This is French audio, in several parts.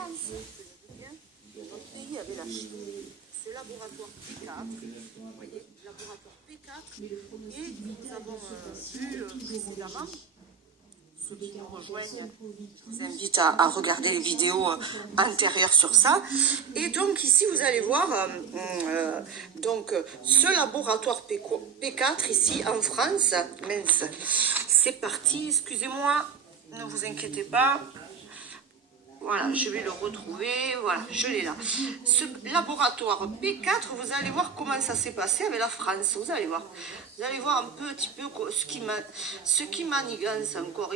France, tenez-vous bien, notre pays avait lâché ce laboratoire P4, vous voyez, laboratoire P4, et nous avons vu précédemment, ceux qui nous rejoignent, je vous invite à regarder les vidéos antérieures sur ça. Et donc ici, vous allez voir donc, ce laboratoire P4 ici en France. Mince, c'est parti, excusez-moi, ne vous inquiétez pas. Voilà, je vais le retrouver, voilà, je l'ai là. Ce laboratoire P4, vous allez voir comment ça s'est passé avec la France, vous allez voir. Vous allez voir un petit peu ce qui manigance encore.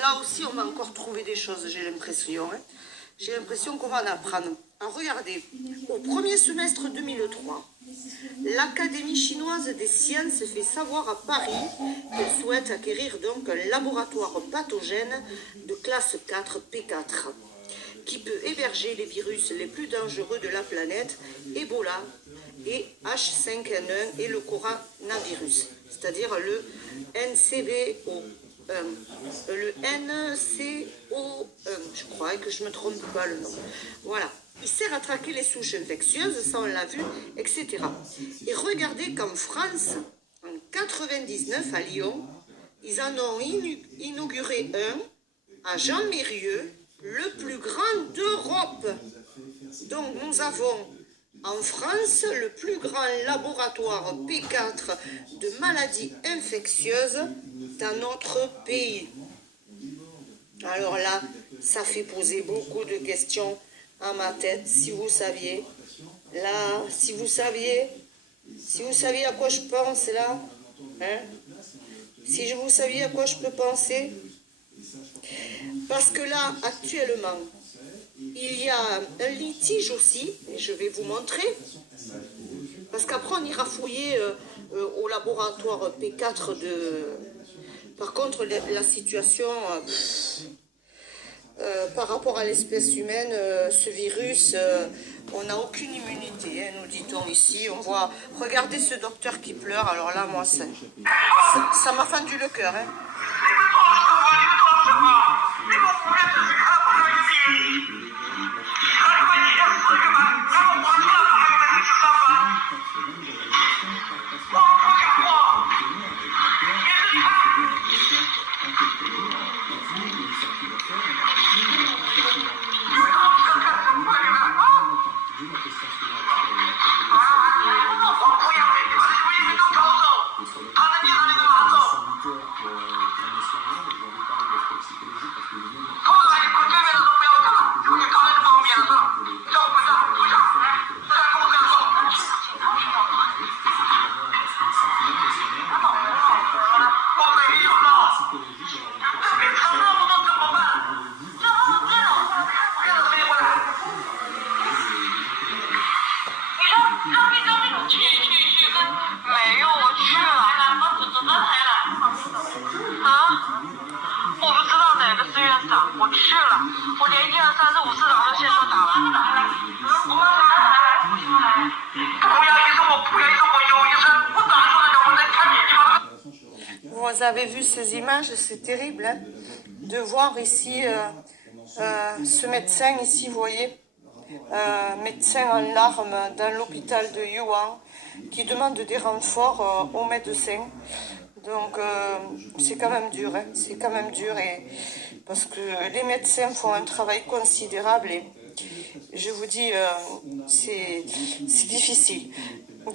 Là aussi, on va encore trouver des choses, j'ai l'impression. Hein. J'ai l'impression qu'on va en apprendre. Alors, regardez, au premier semestre 2003, l'Académie chinoise des sciences fait savoir à Paris qu'elle souhaite acquérir donc un laboratoire pathogène de classe 4 P4 qui peut héberger les virus les plus dangereux de la planète, Ebola et H5N1 et le coronavirus, c'est-à-dire le NCBO. Le NCO1, je crois que je ne me trompe pas le nom. Voilà. Il sert à traquer les souches infectieuses, ça on l'a vu, etc. Et regardez qu'en France, en 99 à Lyon, ils en ont inauguré un à Jean Mérieux, le plus grand d'Europe. Donc nous avons en France le plus grand laboratoire P4 de maladies infectieuses dans notre pays. Alors là, ça fait poser beaucoup de questions à ma tête, si vous saviez. Là, si vous saviez à quoi je pense là, hein? Si vous saviez à quoi je peux penser. Parce que là, actuellement, il y a un litige aussi, et je vais vous montrer, parce qu'après on ira fouiller au laboratoire P4 de... Par contre, la situation, par rapport à l'espèce humaine, ce virus, on n'a aucune immunité, hein, nous dit-on ici. On voit, regardez ce docteur qui pleure, alors là, moi, ça m'a fendu le cœur. Hein. Vous avez vu ces images, c'est terrible hein, de voir ici ce médecin ici, vous voyez, médecin en larmes dans l'hôpital de Yuan qui demande des renforts aux médecins. Donc c'est quand même dur, hein, c'est quand même dur parce que les médecins font un travail considérable et je vous dis, c'est difficile.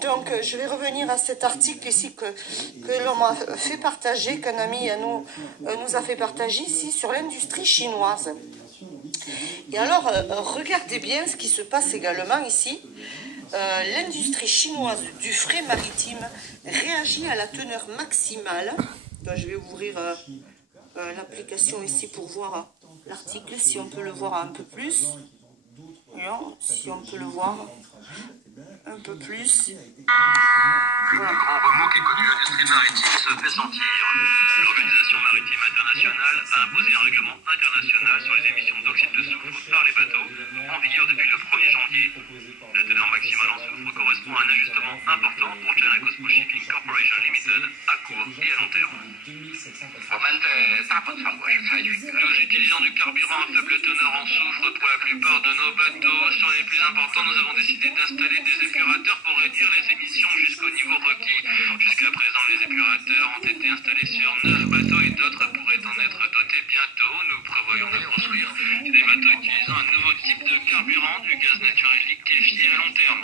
Donc, je vais revenir à cet article ici que l'on m'a fait partager, qu'un ami à nous a fait partager ici sur l'industrie chinoise. Et alors, regardez bien ce qui se passe également ici. L'industrie chinoise du fret maritime réagit à la teneur maximale. Donc, je vais ouvrir l'application ici pour voir l'article, si on peut le voir un peu plus. Non, si on peut le voir un peu plus. Le plus grand remous qu'ait connu l'industrie maritime se fait sentir. L'Organisation maritime internationale a imposé un règlement international sur les émissions d'oxyde de soufre par les bateaux, en vigueur depuis le 1er janvier. La teneur maximale en soufre correspond à un ajustement important pour China Shipping Corporation Limited à court et à long terme. 我们在大部分国是采取，就是这样。utilisant du carburant à faible teneur en soufre pour la plupart de nos bateaux. Sur les plus importants, nous avons décidé d'installer des épurateurs pour réduire les émissions jusqu'au niveau requis. Jusqu'à présent, les épurateurs ont été installés sur 9 bateaux et d'autres pourraient en être dotés bientôt. Nous prévoyons de construire des bateaux utilisant un nouveau type de carburant, du gaz naturel liquéfié à long terme.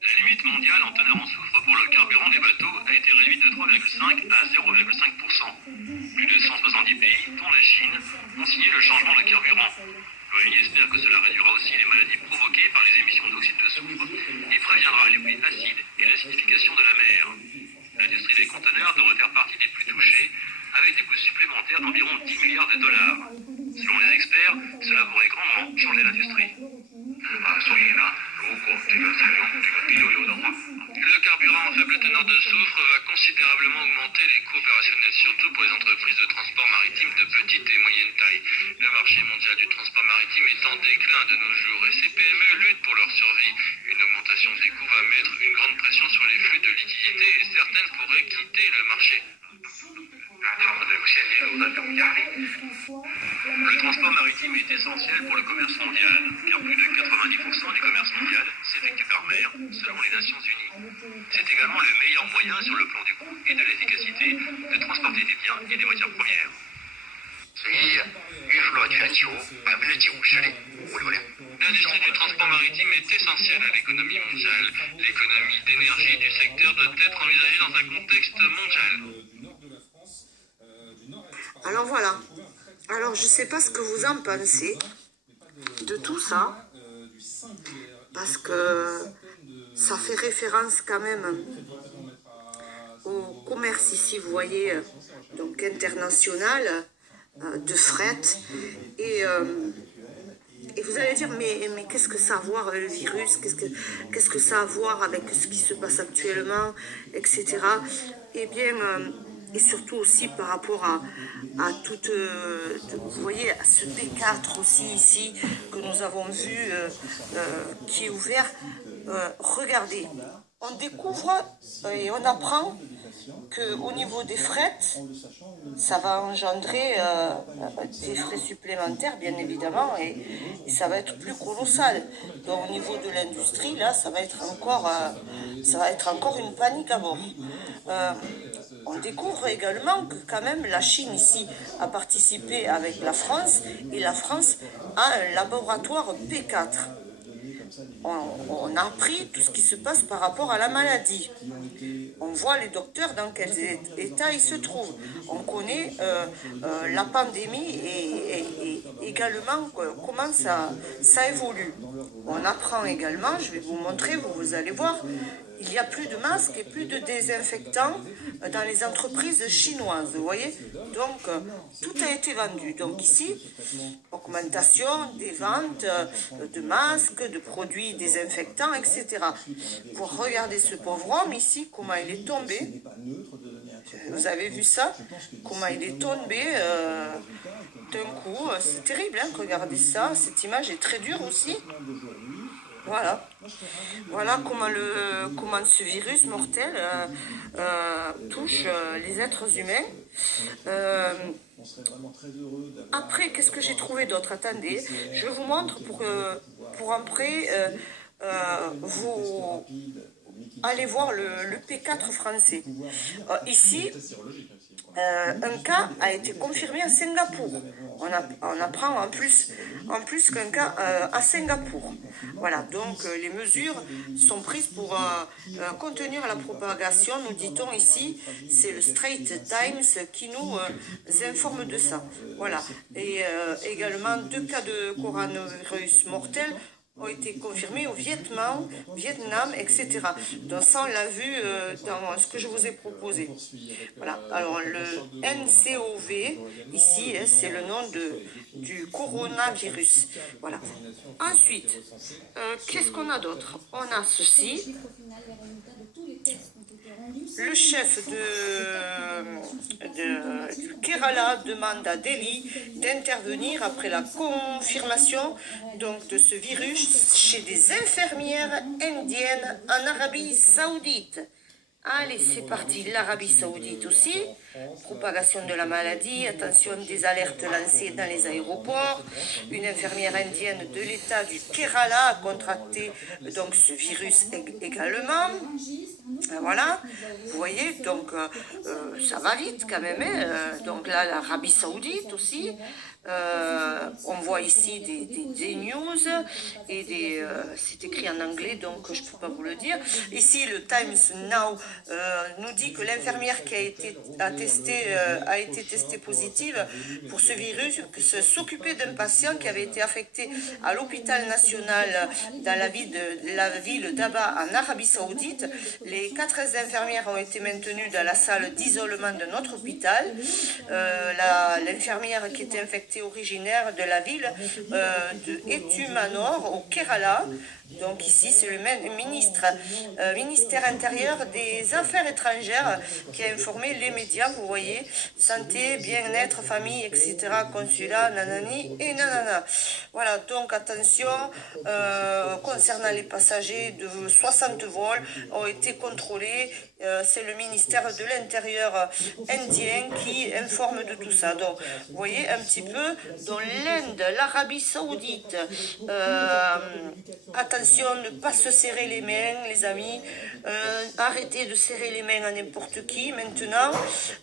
La limite mondiale en teneur en soufre pour le carburant des bateaux a été réduite de 3,5 à 0,5%. Plus de 170 pays, dont la Chine, ont signé le changement de carburant. L'ONU espère que cela réduira aussi les maladies provoquées par les émissions d'oxyde de soufre et préviendra les pluies acides et l'acidification de la mer. L'industrie des conteneurs devrait faire partie des plus touchées, avec des coûts supplémentaires d'environ 10 milliards de dollars. Selon les experts, cela pourrait grandement changer l'industrie. Le carburant en faible teneur de soufre va considérablement augmenter les coûts opérationnels, surtout pour les entreprises de transport maritime de petite et moyenne taille. Le marché mondial du transport maritime est en déclin de nos jours et ces PME luttent pour leur survie. Une augmentation des coûts va mettre une grande pression sur les flux de liquidités et certaines pourraient quitter le marché. Le transport maritime est essentiel pour le commerce mondial, car plus de 90% du commerce mondial s'effectue par mer, selon les Nations Unies. C'est également le meilleur moyen sur le plan du coût et de l'efficacité de transporter des biens et des matières premières. L'industrie du transport maritime est essentielle à l'économie mondiale. L'économie d'énergie du secteur doit être envisagée dans un contexte mondial. Alors voilà. Alors je ne sais pas ce que vous en pensez de tout ça, parce que ça fait référence quand même au commerce ici, vous voyez, donc international, de fret. Et vous allez dire, mais qu'est-ce que ça a à voir avec le virus, qu'est-ce que ça a à voir avec ce qui se passe actuellement, etc. Eh bien, et surtout aussi par rapport à toute, vous voyez, à ce P4 aussi ici, que nous avons vu, qui est ouvert. Regardez, on découvre et on apprend qu'au niveau des frais, ça va engendrer des frais supplémentaires, bien évidemment, et ça va être plus colossal. Donc au niveau de l'industrie, là, ça va être encore une panique à bord. On découvre également que quand même la Chine ici a participé avec la France, et la France a un laboratoire P4. On a appris tout ce qui se passe par rapport à la maladie. On voit les docteurs dans quel état ils se trouvent. On connaît la pandémie et également comment ça évolue. On apprend également, je vais vous montrer, vous allez voir, il y a plus de masques et plus de désinfectants dans les entreprises chinoises, vous voyez. Donc, tout a été vendu. Donc ici, augmentation des ventes de masques, de produits désinfectants, etc. Vous regardez ce pauvre homme ici, comment il est tombé. Vous avez vu ça? Comment il est tombé d'un coup. C'est terrible, hein, regardez ça. Cette image est très dure aussi. Voilà comment ce virus mortel touche les êtres humains. Après, qu'est-ce que j'ai trouvé d'autre? Attendez, je vous montre pour après vous allez voir le P4 français. Ici, un cas a été confirmé à Singapour. On apprend en plus qu'un cas à Singapour. Voilà, donc les mesures sont prises pour contenir la propagation, nous dit-on ici. C'est le Straits Times qui nous informe de ça. Voilà, et également 2 cas de coronavirus mortel ont été confirmés au Vietnam, etc. Donc ça, on l'a vu dans ce que je vous ai proposé. Voilà. Alors, le NCOV, ici, c'est le nom du coronavirus. Voilà. Ensuite, qu'est-ce qu'on a d'autre? On a ceci. Le chef du Kerala demande à Delhi d'intervenir après la confirmation donc, de ce virus chez des infirmières indiennes en Arabie Saoudite. Allez, c'est parti. L'Arabie Saoudite aussi. Propagation de la maladie. Attention, des alertes lancées dans les aéroports. Une infirmière indienne de l'État du Kerala a contracté donc ce virus également. Voilà, vous voyez, donc ça va vite quand même. Hein. Donc là, l'Arabie Saoudite aussi. On voit ici des news et c'est écrit en anglais, donc je ne peux pas vous le dire. Ici, le Times Now nous dit que l'infirmière qui a été testée positive pour ce virus, s'occupait d'un patient qui avait été affecté à l'hôpital national dans la ville d'Aba en Arabie Saoudite. Les 4 infirmières ont été maintenues dans la salle d'isolement de notre hôpital. L'infirmière qui était infectée originaire de la ville de Etumanor au Kerala. Donc ici, c'est le ministère intérieur des Affaires étrangères qui a informé les médias, vous voyez, santé, bien-être, famille, etc., consulat, nanani et nanana. Voilà, donc attention, concernant les passagers de 60 vols ont été contrôlés. C'est le ministère de l'Intérieur indien qui informe de tout ça. Donc, vous voyez un petit peu, dans l'Inde, l'Arabie Saoudite, attention, ne pas se serrer les mains, les amis. Arrêtez de serrer les mains à n'importe qui maintenant.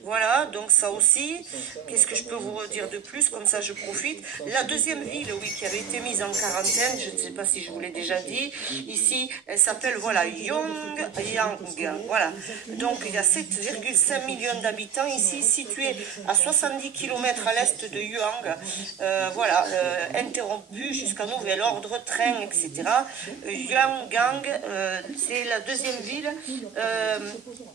Voilà, donc ça aussi. Qu'est-ce que je peux vous dire de plus? Comme ça, je profite. La deuxième ville, oui, qui avait été mise en quarantaine, je ne sais pas si je vous l'ai déjà dit. Ici, elle s'appelle, voilà, Pyongyang. Voilà. Donc, il y a 7,5 millions d'habitants ici, situés à 70 km à l'est de Yuang. Voilà, interrompu jusqu'à nouvel ordre, train, etc. Yuangang, c'est la deuxième ville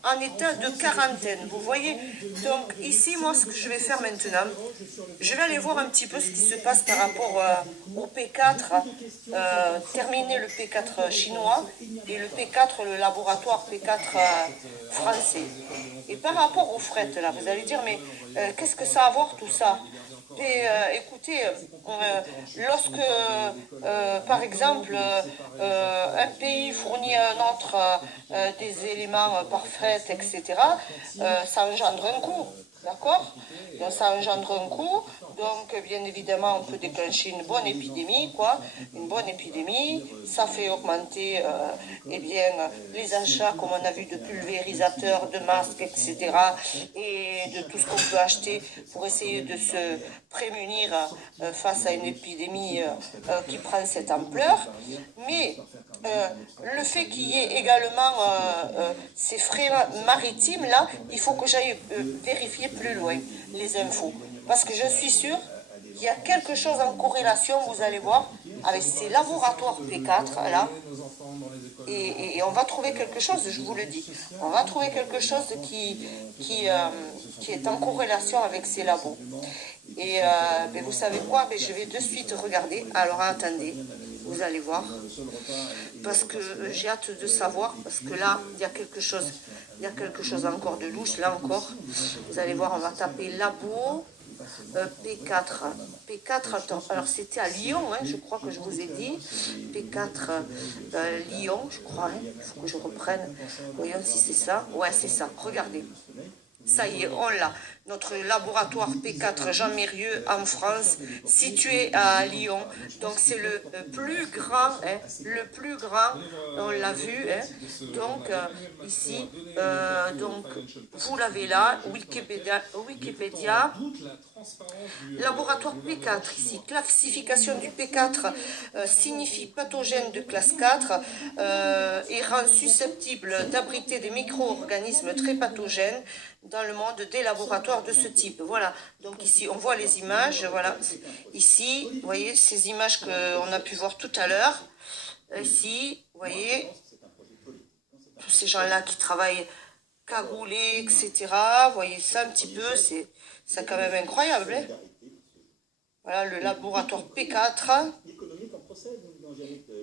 en état de quarantaine. Vous voyez, donc ici, moi, ce que je vais faire maintenant, je vais aller voir un petit peu ce qui se passe par rapport au P4, terminer le P4 chinois et le P4, le laboratoire P4 français. Et par rapport au fret, là, vous allez dire, mais qu'est-ce que ça a à voir tout ça? Et écoutez, lorsque, par exemple, un pays fournit à un autre des éléments par fret, etc., ça engendre un coût. D'accord? Donc ça engendre un coût, donc bien évidemment on peut déclencher une bonne épidémie, quoi, une bonne épidémie, ça fait augmenter eh bien, les achats, comme on a vu, de pulvérisateurs, de masques, etc., et de tout ce qu'on peut acheter pour essayer de se prémunir face à une épidémie qui prend cette ampleur. Mais le fait qu'il y ait également ces frais maritimes là, il faut que j'aille vérifier plus loin les infos, parce que je suis sûre qu'il y a quelque chose en corrélation, vous allez voir, avec ces laboratoires P4 là, et on va trouver quelque chose, je vous le dis, on va trouver quelque chose qui est en corrélation avec ces labos. Et ben vous savez quoi, ben je vais de suite regarder. Alors attendez, vous allez voir, parce que j'ai hâte de savoir, parce que là il y a quelque chose encore de louche, là encore. Vous allez voir, on va taper labo P4. P4, attends, alors c'était à Lyon, hein, je crois que je vous ai dit. P4 Lyon, je crois, hein, il faut que je reprenne. Voyons si c'est ça. Ouais, c'est ça, regardez. Ça y est, on l'a. Notre laboratoire P4 Jean Mérieux en France, situé à Lyon. Donc c'est le plus grand, hein, on l'a vu. Hein. Donc ici, donc vous l'avez là, Wikipédia. Laboratoire P4, ici, classification du P4 signifie pathogène de classe 4 et rend susceptible d'abriter des micro-organismes très pathogènes dans le monde des laboratoires de ce type. Voilà, donc ici on voit les images, voilà, ici, vous voyez ces images qu'on a pu voir tout à l'heure, ici, vous voyez, tous ces gens-là qui travaillent cagoulés, etc., vous voyez ça un petit peu, c'est quand même incroyable, hein. Voilà le laboratoire P4,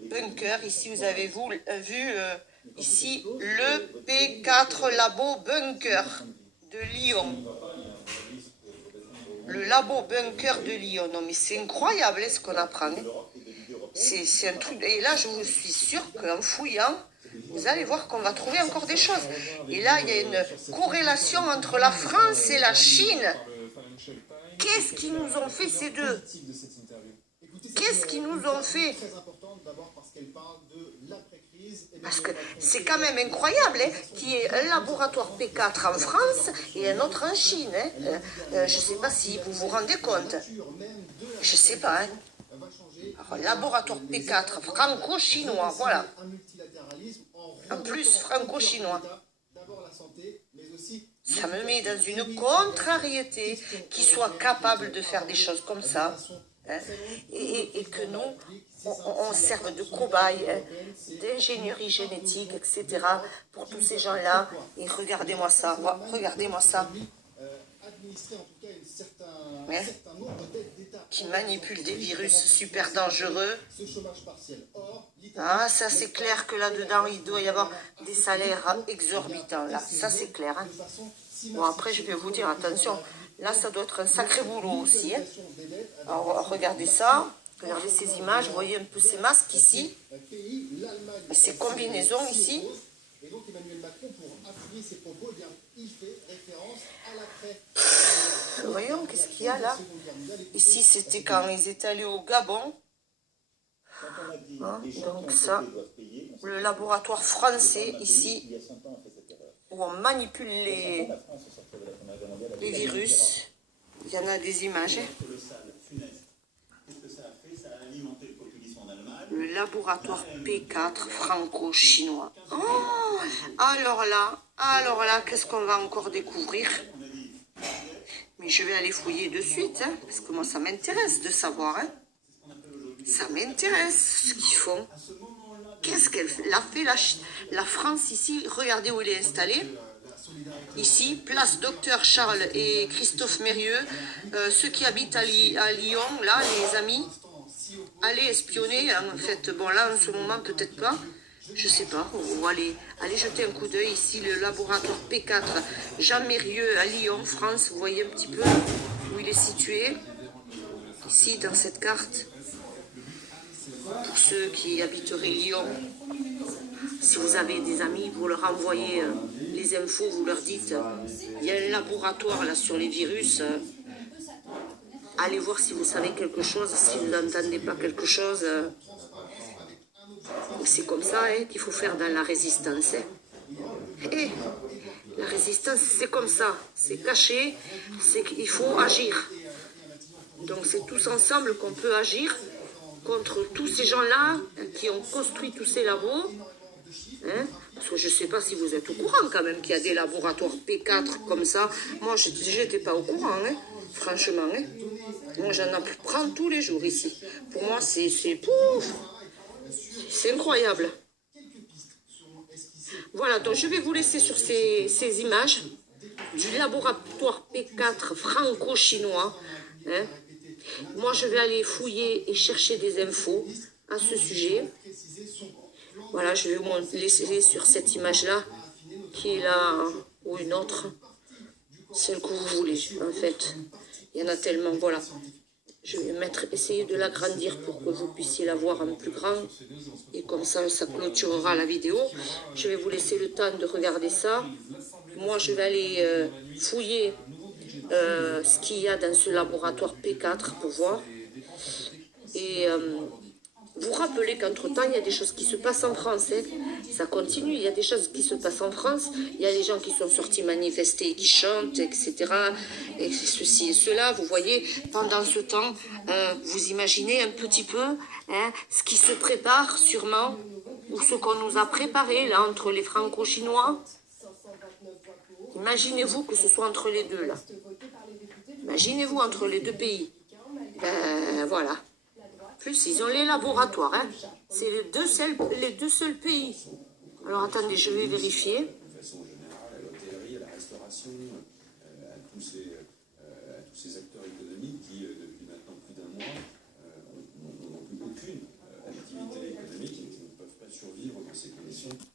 bunker, ici vous avez vu ici le P4 labo bunker de Lyon. Le labo bunker de Lyon. Non mais c'est incroyable, hein, ce qu'on apprend. Hein. C'est un truc. Et là je vous suis sûre qu'en fouillant, vous allez voir qu'on va trouver encore des choses. Et là, il y a une corrélation entre la France et la Chine. Qu'est-ce qu'ils nous ont fait ces deux? Qu'est-ce qu'ils nous ont fait? Parce que c'est quand même incroyable hein, qu'il y ait un laboratoire P4 en France et un autre en Chine. Hein. Je ne sais pas si vous vous rendez compte. Je ne sais pas. Hein. Alors, laboratoire P4 franco-chinois, voilà. En plus, franco-chinois. Ça me met dans une contrariété qu'ils soient capables de faire des choses comme ça. Hein, et que nous, on serve de cobaye, hein, d'ingénierie génétique, etc. pour tous ces gens-là. Et regardez-moi ça, regardez-moi ça. Hein, qui manipulent des virus super dangereux. Ah, ça c'est clair que là-dedans, il doit y avoir des salaires exorbitants, là. Ça c'est clair. Hein. Bon, après, je vais vous dire, attention, là, ça doit être un sacré boulot aussi. Hein. Alors, regardez ça. Regardez ces images. Vous voyez un peu ces masques ici. Et ces combinaisons ici. Voyons, qu'est-ce qu'il y a là? Ici, c'était quand ils étaient allés au Gabon. Hein, donc ça, le laboratoire français ici, où on manipule les virus. Il y en a des images. Le laboratoire P4 franco-chinois. Oh, alors là, qu'est-ce qu'on va encore découvrir? Mais je vais aller fouiller de suite, hein, parce que moi, ça m'intéresse de savoir. Hein. Ça m'intéresse ce qu'ils font. Qu'est-ce qu'elle a fait la France ici? Regardez où elle est installée. Ici, place Docteur Charles et Christophe Mérieux. Ceux qui habitent à Lyon, là, les amis, allez espionner. En fait, bon, là, en ce moment, peut-être pas. Je sais pas. Ou allez jeter un coup d'œil. Ici, le laboratoire P4 Jean Mérieux à Lyon, France. Vous voyez un petit peu où il est situé. Ici, dans cette carte. Pour ceux qui habiteraient Lyon, si vous avez des amis, vous leur envoyez les infos, vous leur dites, il y a un laboratoire là sur les virus, allez voir si vous savez quelque chose, si vous n'entendez pas quelque chose. C'est comme ça hein, qu'il faut faire dans la résistance. Hein. Et la résistance, c'est comme ça, c'est caché, c'est qu'il faut agir. Donc c'est tous ensemble qu'on peut agir contre tous ces gens-là qui ont construit tous ces labos. Hein, parce que je ne sais pas si vous êtes au courant quand même qu'il y a des laboratoires P4 comme ça. Moi, je n'étais pas au courant, hein, franchement. Hein. Moi, j'en apprends tous les jours ici. Pour moi, c'est pouf. C'est incroyable. Voilà, donc je vais vous laisser sur ces images du laboratoire P4 franco-chinois. Hein. Moi, je vais aller fouiller et chercher des infos à ce sujet. Voilà, je vais vous laisser sur cette image-là, qui est là, ou une autre, celle que vous voulez, en fait. Il y en a tellement, voilà. Je vais essayer de l'agrandir pour que vous puissiez la voir en plus grand. Et comme ça clôturera la vidéo. Je vais vous laisser le temps de regarder ça. Moi, je vais aller fouiller ce qu'il y a dans ce laboratoire P4 pour voir. Et vous rappelez qu'entre-temps, il y a des choses qui se passent en France. Hein. Ça continue, il y a des choses qui se passent en France. Il y a des gens qui sont sortis manifester, qui chantent, etc. Et ceci et cela. Vous voyez, pendant ce temps, vous imaginez un petit peu hein, ce qui se prépare sûrement, ou ce qu'on nous a préparé là entre les franco-chinois. Imaginez-vous que ce soit entre les deux là. Imaginez-vous entre les deux pays. Voilà. Plus, ils ont les laboratoires. Hein. C'est les deux seuls pays. Alors, attendez, je vais vérifier. De façon générale, à l'hôtellerie, à la restauration, à tous ces acteurs économiques qui, depuis maintenant plus d'un mois, n'ont plus aucune activité économique et qui ne peuvent pas survivre dans ces conditions.